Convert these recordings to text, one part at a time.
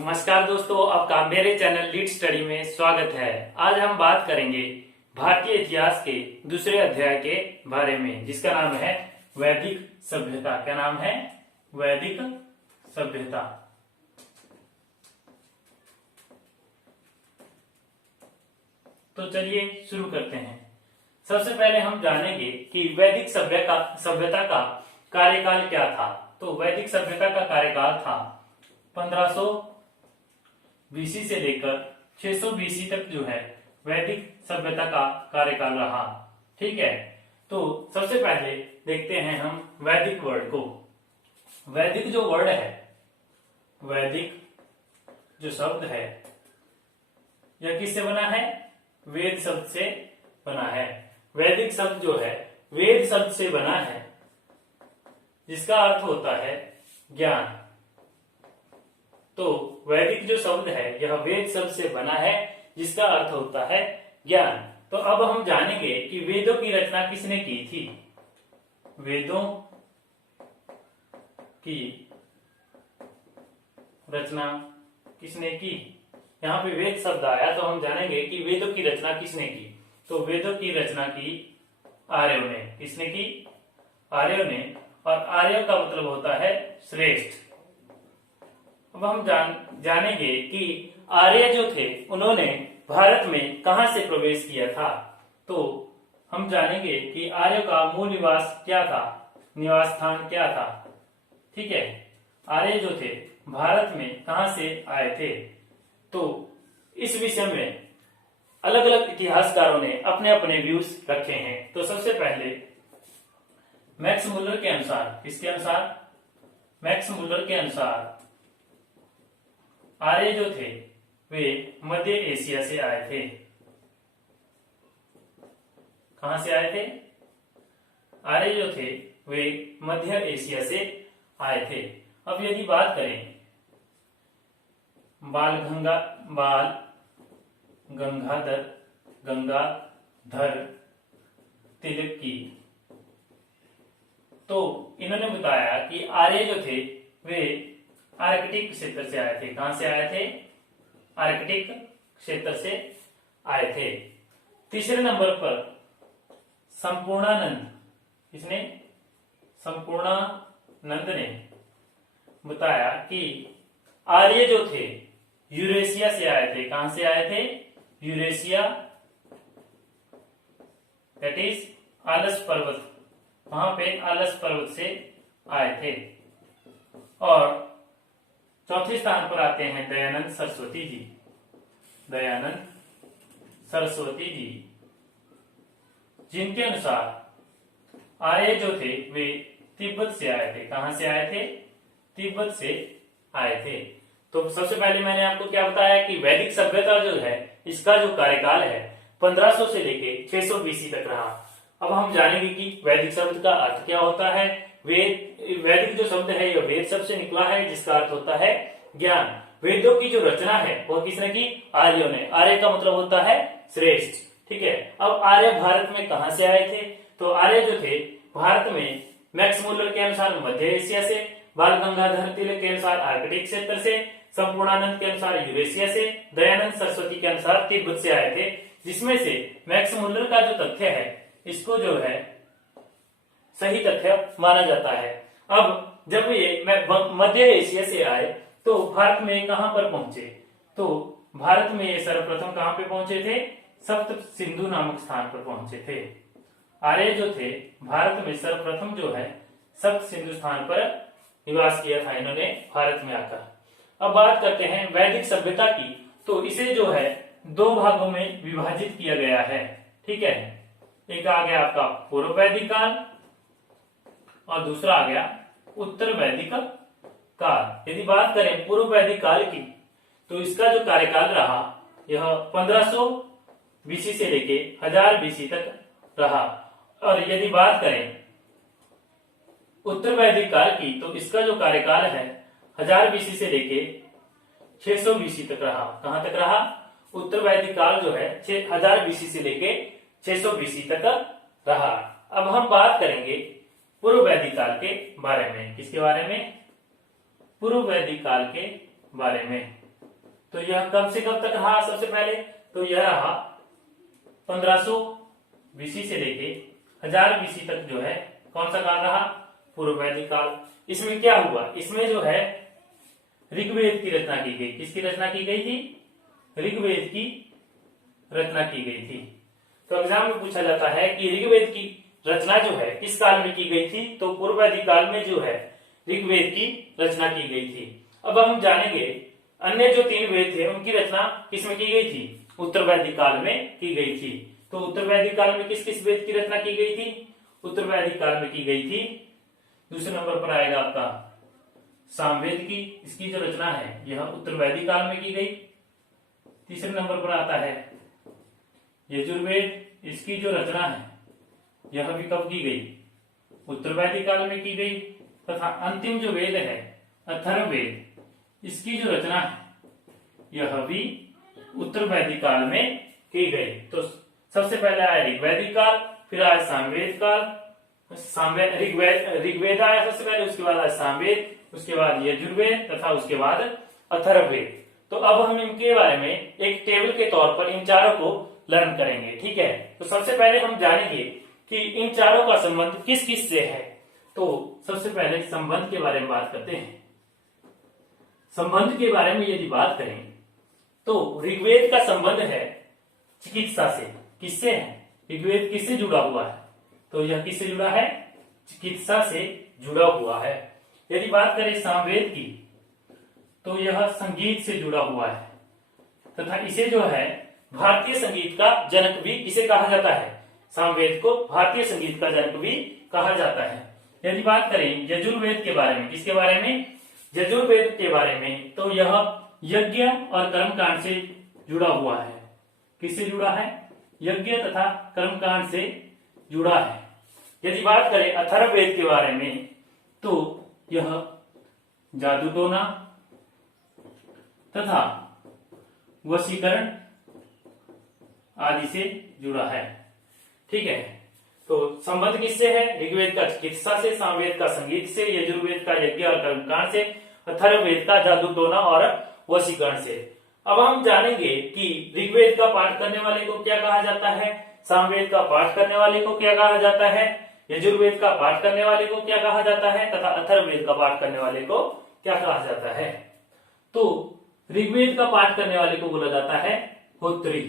नमस्कार दोस्तों, आपका मेरे चैनल लीड स्टडी में स्वागत है। आज हम बात करेंगे भारतीय इतिहास के दूसरे अध्याय के बारे में, जिसका नाम है वैदिक सभ्यता। क्या नाम है? वैदिक सभ्यता। तो चलिए शुरू करते हैं। सबसे पहले हम जानेंगे कि वैदिक सभ्यता का कार्यकाल क्या था। तो वैदिक सभ्यता का कार्यकाल था 1500 बीसी से लेकर 600 बीसी तक जो है वैदिक सभ्यता का कार्यकाल रहा। ठीक है, तो सबसे पहले देखते हैं हम वैदिक वर्ड को। वैदिक जो वर्ड है, वैदिक जो शब्द है, यह किससे बना है? वेद शब्द से बना है। वैदिक शब्द जो है वेद शब्द से बना है, जिसका अर्थ होता है ज्ञान। तो वैदिक जो शब्द है यह वेद शब्द से बना है, जिसका अर्थ होता है ज्ञान। तो अब हम जानेंगे कि वेदों की रचना किसने की थी। वेदों की रचना किसने की? यहाँ पे वेद शब्द आया तो हम जानेंगे कि वेदों की रचना किसने की। तो वेदों की रचना की आर्यों ने। किसने की? आर्यों ने। और आर्य का मतलब होता है श्रेष्ठ। अब हम जानेंगे कि आर्य जो थे उन्होंने भारत में कहां से प्रवेश किया था। तो हम जानेंगे कि आर्य का मूल निवास क्या था, निवास स्थान क्या था। ठीक है, आर्य जो थे भारत में कहां से आए थे। तो इस विषय में अलग अलग इतिहासकारों ने अपने अपने व्यूज रखे हैं। तो सबसे पहले मैक्स मुलर के अनुसार, किसके अनुसार? मैक्स मुलर के अनुसार आर्य जो थे वे मध्य एशिया से आए थे। कहां से आए थे? आर्य जो थे वे मध्य एशिया से आए थे। अब यदि बात करें बाल गंगाधर तिलक की, तो इन्होंने बताया कि आर्य जो थे वे आर्कटिक क्षेत्र से आए थे। कहां से आए थे? आर्कटिक क्षेत्र से आए थे। तीसरे नंबर पर संपूर्णानंद, इसने संपूर्णानंद ने बताया कि आर्य जो थे यूरेशिया से आए थे। कहां से आए थे? यूरेशिया, दैट इज आलस पर्वत, वहां पे आलस पर्वत से आए थे। और चौथे स्थान पर आते हैं दयानंद सरस्वती जी। दयानंद सरस्वती जी, जिनके अनुसार आर्य जो थे वे तिब्बत से आए थे। कहां से आए थे? तिब्बत से आए थे। तो सबसे पहले मैंने आपको क्या बताया कि वैदिक सभ्यता जो है इसका जो कार्यकाल है 1500 से लेके 600 बीसी तक रहा। अब हम जानेंगे कि वैदिक शब्द का अर्थ क्या होता है। वैदिक जो शब्द है यह वेद शब्द से निकला है, जिसका अर्थ होता है ज्ञान। वेदों की जो रचना है वह किसने की? आर्यों ने। आर्य का मतलब होता है श्रेष्ठ। ठीक है, अब आर्य भारत में कहां से आए थे? तो आर्य जो थे भारत में मैक्स मुलर के अनुसार मध्य एशिया से, बाल गंगाधर तिलक के अनुसार आर्कटिक क्षेत्र से, संपूर्णानंद के अनुसार यूरेशिया से, दयानंद सरस्वती के अनुसार तिब्बत से आए थे। जिसमें से मैक्स मुलर का जो तथ्य है इसको जो है सही तथ्य माना जाता है। अब जब ये मध्य एशिया से आए तो भारत में कहां पर पहुंचे? तो भारत में ये सर्वप्रथम कहां पे पहुंचे थे? सप्त सिंधु नामक स्थान पर पहुंचे थे। आर्य जो थे भारत में सर्वप्रथम जो है सप्त सिंधु स्थान पर निवास किया था इन्होंने भारत में आकर। अब बात करते हैं वैदिक सभ्यता की। तो इसे जो है दो भागों में विभाजित किया गया है। ठीक है, एक आ गया आपका पूर्व वैदिक काल और दूसरा आ गया उत्तर वैदिक काल। यदि बात करें पूर्व वैदिक काल की तो इसका जो कार्यकाल रहा यह 1500 बीसी से लेके 1000 बीसी तक रहा। और यदि बात करें उत्तर वैदिक काल की तो इसका जो कार्यकाल है 1000 बीसी से लेके 600 बीसी तक रहा। कहां तक रहा? उत्तर वैदिक काल जो है 1000 बीसी से लेके 600 बीसी तक रहा। अब हम बात करेंगे पूर्व वैदिक काल के बारे में। किसके बारे में? पूर्व वैदिक काल के बारे में। तो यह कब से कब तक रहा? सबसे पहले तो यह रहा 1500 बीसी से लेके 1000 बीसी तक जो है कौन सा काल रहा? पूर्व वैदिक काल। इसमें क्या हुआ? इसमें जो है ऋग्वेद की रचना की गई। किसकी रचना की गई थी? ऋग्वेद की रचना की गई थी। तो एग्जाम में पूछा जाता है कि ऋग्वेद की रचना जो है किस काल में की गई थी? तो पूर्व वैदिक काल में जो है ऋग्वेद की रचना की गई थी। अब हम जानेंगे अन्य जो 3 वेद थे उनकी रचना किसमें की गई थी? उत्तर वैदिक काल में की गई थी। तो उत्तर वैदिक काल में किस किस वेद की रचना की गई थी? उत्तर वैदिक काल में की गई थी, दूसरे नंबर पर आएगा आपका सामवेद की। इसकी जो रचना है यह उत्तर वैदिक काल में की गई। तीसरे नंबर पर आता है यजुर्वेद। इसकी जो रचना है यह भी कब की गई? उत्तर वैदिक काल में की गई। तथा अंतिम जो वेद है अथर्ववेद, इसकी जो रचना है यह भी उत्तर वैदिक काल में की गई। तो सबसे पहले आया ऋग्वैदिक काल, फिर आया सामवेद काल, ऋग्वेद आया सबसे पहले, उसके बाद आया सामवेद, उसके बाद यजुर्वेद तथा उसके बाद अथर्ववेद। तो अब हम इनके बारे में एक टेबल के तौर पर इन चारों को लर्न करेंगे, ठीक है। तो सबसे पहले हम जानेंगे कि इन चारों का संबंध किस किस से है। तो सबसे पहले संबंध के बारे में बात करते हैं। संबंध के बारे में यदि बात करें तो ऋग्वेद का संबंध है चिकित्सा से। किससे है? ऋग्वेद किससे जुड़ा हुआ है? तो यह किससे जुड़ा है? चिकित्सा से जुड़ा हुआ है। यदि बात करें सामवेद की तो यह संगीत से जुड़ा हुआ है तथा इसे जो है भारतीय संगीत का जनक भी किसे कहा जाता है? सामवेद को भारतीय संगीत का जनक भी कहा जाता है। यदि बात करें यजुर्वेद के बारे में, किसके बारे में? यजुर्वेद के बारे में, तो यह यज्ञ और कर्मकांड से जुड़ा हुआ है। किससे जुड़ा है? यज्ञ तथा कर्मकांड से जुड़ा है। यदि बात करें अथर्ववेद के बारे में तो यह जादू टोना तथा वशीकरण आदि से जुड़ा है, ठीक है। तो संबंध किससे है? ऋग्वेद का चिकित्सा से, सामवेद का संगीत से, यजुर्वेद का यज्ञ और कर्मकांड से, अथर्ववेद का जादू टोना और वशीकरण से। अब हम जानेंगे कि ऋग्वेद का पाठ करने वाले को क्या कहा जाता है, सामवेद का पाठ करने वाले को क्या कहा जाता है, यजुर्वेद का पाठ करने वाले को क्या कहा जाता है तथा अथर्ववेद का पाठ करने वाले को क्या कहा जाता है। तो ऋग्वेद का पाठ करने वाले को बोला जाता है होत्री।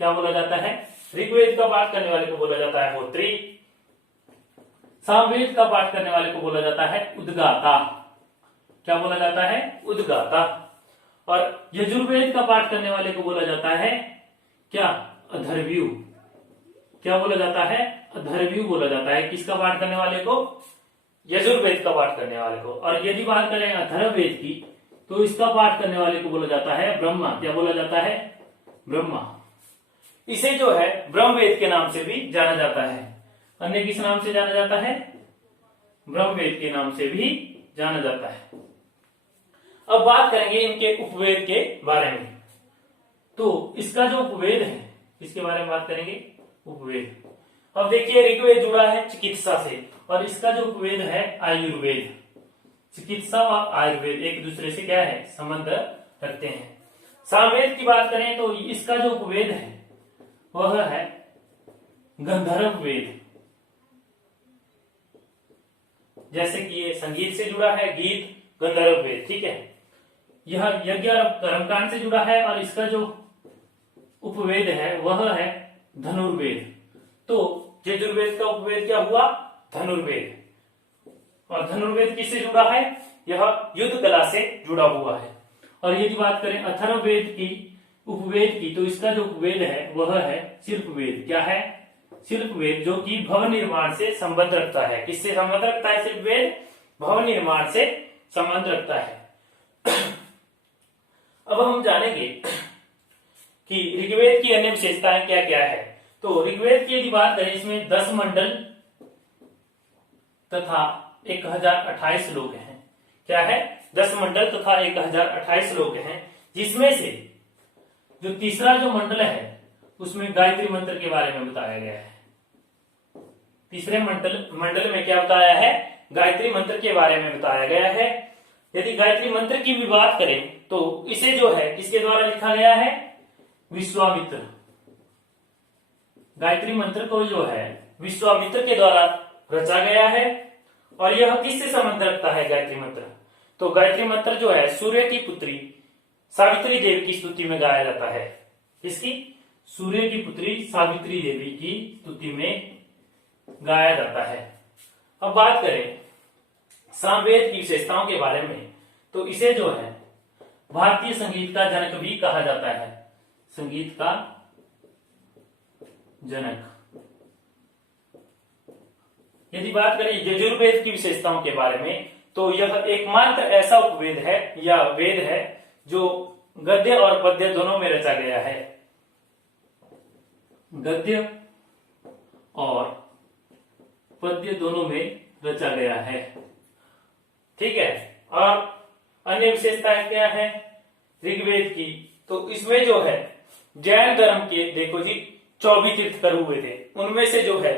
क्या बोला जाता है? ऋग्वेद का पाठ करने वाले को बोला जाता है होत्री। सामवेद का पाठ करने वाले को बोला जाता है उद्गाता। क्या बोला जाता है? उद्गाता। और यजुर्वेद का पाठ करने वाले को बोला जाता है क्या? अधर्व्यू। क्या बोला जाता है? अधर्व्यू बोला जाता है। किसका पाठ करने वाले को? यजुर्वेद का पाठ करने वाले को। और यदि बात करें अथर्ववेद की तो इसका पाठ करने वाले को बोला जाता है ब्रह्मा। क्या बोला जाता है? ब्रह्मा। इसे जो है ब्रह्मवेद के नाम से भी जाना जाता है। अन्य किस नाम से जाना जाता है? ब्रह्मवेद के नाम से भी जाना जाता है। अब बात करेंगे इनके उपवेद के बारे में। तो इसका जो उपवेद है इसके बारे में बात करेंगे, उपवेद। अब देखिए ऋग्वेद जुड़ा है चिकित्सा से और इसका जो उपवेद है आयुर्वेद। चिकित्सा और आयुर्वेद एक दूसरे से क्या है? संबंध रखते हैं। सामवेद की बात करें तो इसका जो उपवेद है वह है गंधर्व वेद। जैसे कि ये संगीत से जुड़ा है, गीत गंधर्व वेद, ठीक है। यह यज्ञ और कर्मकांड से जुड़ा है और इसका जो उपवेद है वह है धनुर्वेद। तो यजुर्वेद का उपवेद क्या हुआ? धनुर्वेद। और धनुर्वेद किससे जुड़ा है? यह युद्ध कला से जुड़ा हुआ है। और यदि बात करें अथर्ववेद की उपवेद की तो इसका जो उपवेद है वह है शिल्पवेद। क्या है? शिल्पवेद, जो कि भवन निर्माण से संबंध रखता है। किससे संबंध रखता है शिल्पवेद? भवन निर्माण से संबंध रखता है। अब हम जानेंगे कि ऋग्वेद की अन्य विशेषताएं क्या क्या है। तो ऋग्वेद की यदि बात करें इसमें 10 मंडल तथा 1028 श्लोक हैं। क्या है? 10 मंडल तथा 1028 श्लोक हैं, जिसमें से जो तीसरा जो मंडल है उसमें गायत्री मंत्र के बारे में बताया गया है। तीसरे मंडल में क्या बताया है? गायत्री मंत्र के बारे में बताया गया है। यदि गायत्री मंत्र की भी बात करें तो इसे जो है किसके द्वारा लिखा गया है? विश्वामित्र। गायत्री मंत्र को जो है विश्वामित्र के द्वारा रचा गया है। और यह किससे संबंध रखता है गायत्री मंत्र? तो गायत्री मंत्र जो है सूर्य की पुत्री सावित्री देवी की स्तुति में गाया जाता है। किसकी? सूर्य की पुत्री सावित्री देवी की स्तुति में गाया जाता है। अब बात करें सामवेद की विशेषताओं के बारे में, तो इसे जो है भारतीय संगीत का जनक भी कहा जाता है। संगीत का जनक। यदि बात करें यजुर्वेद की विशेषताओं के बारे में, तो यह एकमात्र ऐसा उपवेद है या वेद है जो गद्य और पद्य दोनों में रचा गया है। गद्य और पद्य दोनों में रचा गया है। ठीक है। और अन्य विशेषताएं क्या है ऋग्वेद की? तो इसमें जो है जैन धर्म के देखो जी 24 तीर्थकर हुए थे। उनमें से जो है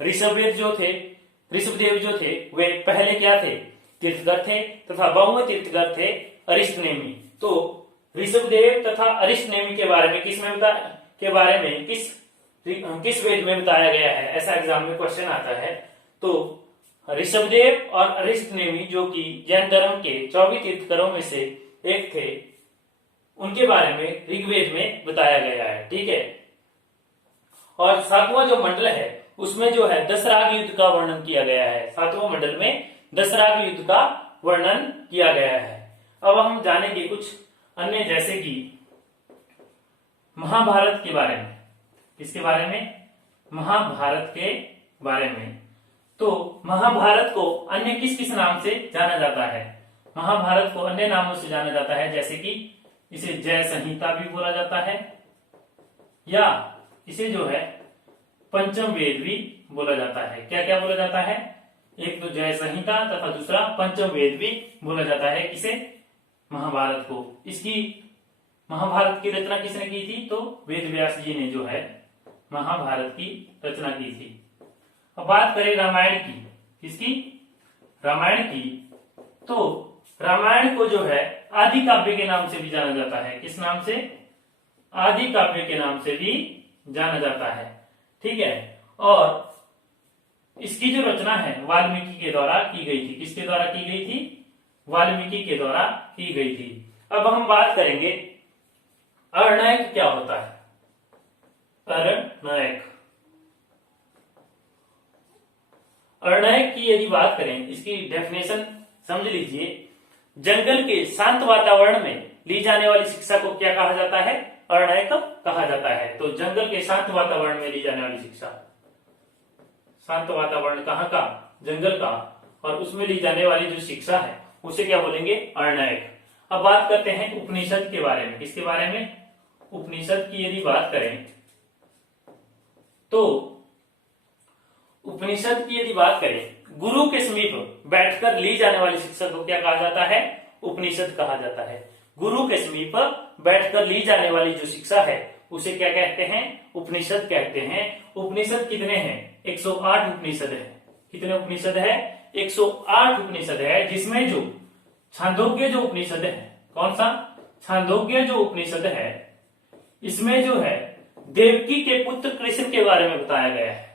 ऋषभदेव जो थे वे पहले क्या थे? तीर्थकर थे तथा बहुमत तीर्थकर थे अरिष्टनेमी। तो ऋषभदेव तथा अरिष्टनेमी के बारे में किस वेद में बताया गया है? ऐसा एग्जाम में क्वेश्चन आता है। तो ऋषभदेव और अरिष्टनेमी जो कि जैन धर्म के 24 तीर्थकरों में से एक थे, उनके बारे में ऋग्वेद में बताया गया है। ठीक है। और 7वां जो मंडल है उसमें जो है दशराग युद्ध का वर्णन किया गया है। 7वां मंडल में दशराग युद्ध का वर्णन किया गया है। अब हम जानेंगे कुछ अन्य, जैसे कि महाभारत के बारे में। किसके बारे में? महाभारत के बारे में। तो महाभारत को अन्य किस किस नाम से जाना जाता है? महाभारत को अन्य नामों से जाना जाता है, जैसे कि इसे जय संहिता भी बोला जाता है, या इसे जो है पंचम वेद भी बोला जाता है। क्या क्या बोला जाता है? एक तो जय संहिता तथा दूसरा पंचम वेद भी बोला जाता है। किसे? महाभारत को। इसकी महाभारत की रचना किसने की थी? तो वेद व्यास जी ने जो है महाभारत की रचना की थी। अब बात करें रामायण की। किसकी? रामायण की। तो रामायण को जो है आदि काव्य के नाम से भी जाना जाता है। किस नाम से? आदि काव्य के नाम से भी जाना जाता है। ठीक है। और इसकी जो रचना है वाल्मीकि के द्वारा की गई थी। किसके द्वारा की गई थी? वाल्मीकि के द्वारा की गई थी। अब हम बात करेंगे अरण्यक क्या होता है? अरण्यक। अरण्यक की यदि बात करें, इसकी डेफिनेशन समझ लीजिए। जंगल के शांत वातावरण में ली जाने वाली शिक्षा को क्या कहा जाता है? अरण्यक कहा जाता है। तो जंगल के शांत वातावरण में ली जाने वाली शिक्षा, शांत वातावरण कहाँ का? जंगल का। और उसमें ली जाने वाली जो शिक्षा है उसे क्या बोलेंगे? अरण्यक। अब बात करते हैं उपनिषद के बारे में। किसके बारे में? उपनिषद की यदि बात करें तो उपनिषद की यदि बात करें, गुरु के समीप बैठकर ली जाने वाली शिक्षा को क्या कहा जाता है? उपनिषद कहा जाता है। गुरु के समीप बैठकर ली जाने वाली जो शिक्षा है उसे क्या कहते हैं? उपनिषद कहते हैं। उपनिषद कितने हैं? 108 उपनिषद है। कितने उपनिषद है? 108 उपनिषद है, जिसमें जो छांदोग्य जो उपनिषद है, कौन सा? छांदोग्य जो उपनिषद है, इसमें जो है देवकी के पुत्र कृष्ण के बारे में बताया गया है।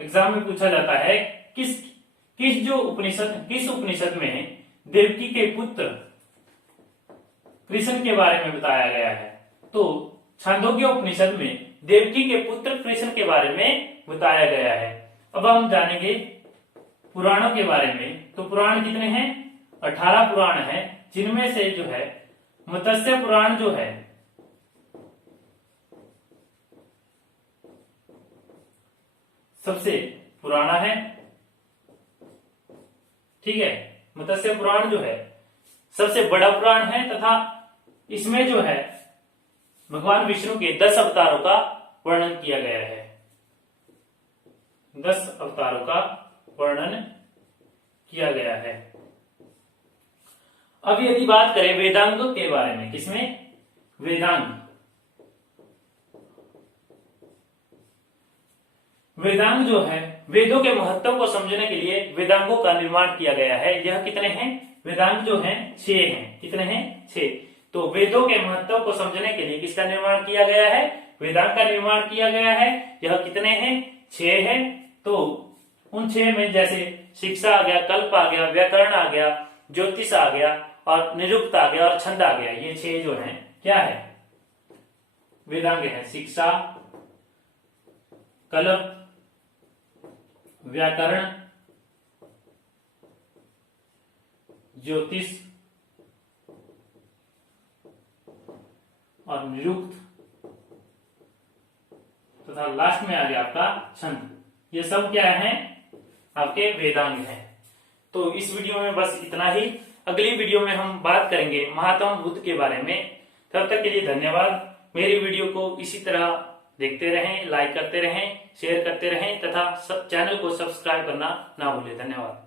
एग्जाम में पूछा जाता है किस उपनिषद में देवकी के पुत्र कृष्ण के बारे में बताया गया है? तो छांदोग्य उपनिषद में देवकी के पुत्र कृष्ण के बारे में बताया गया है। अब हम जानेंगे पुराणों के बारे में। तो पुराण कितने हैं? 18 पुराण हैं, जिनमें से जो है मत्स्य पुराण जो है सबसे पुराना है। ठीक है। मत्स्य पुराण जो है सबसे बड़ा पुराण है तथा इसमें जो है भगवान विष्णु के 10 अवतारों का वर्णन किया गया है। 10 अवतारों का वर्णन किया गया है। अब यदि बात करें वेदांग के बारे में, किसमें? वेदांग। वेदांग जो है, वेदों के महत्व को समझने के लिए वेदांगों का निर्माण किया गया है। यह कितने हैं? वेदांग जो हैं 6 हैं। कितने हैं? 6। तो वेदों के महत्व को समझने के लिए किसका निर्माण किया गया है? वेदांग का निर्माण किया गया है। यह कितने हैं? 6 हैं। तो उन 6 में जैसे शिक्षा आ गया, कल्प आ गया, व्याकरण आ गया, ज्योतिष आ गया और निरुक्त आ गया और छंद आ गया। ये 6 जो हैं क्या है? वेदांग है। शिक्षा, कल्प, व्याकरण, ज्योतिष और निरुक्त तथा लास्ट में आ गया आपका छंद। ये सब क्या है? आपके वेदांग हैं। तो इस वीडियो में बस इतना ही। अगली वीडियो में हम बात करेंगे महात्मा बुद्ध के बारे में। तब तक के लिए धन्यवाद। मेरी वीडियो को इसी तरह देखते रहें, लाइक करते रहें, शेयर करते रहें तथा चैनल को सब्सक्राइब करना ना भूलें। धन्यवाद।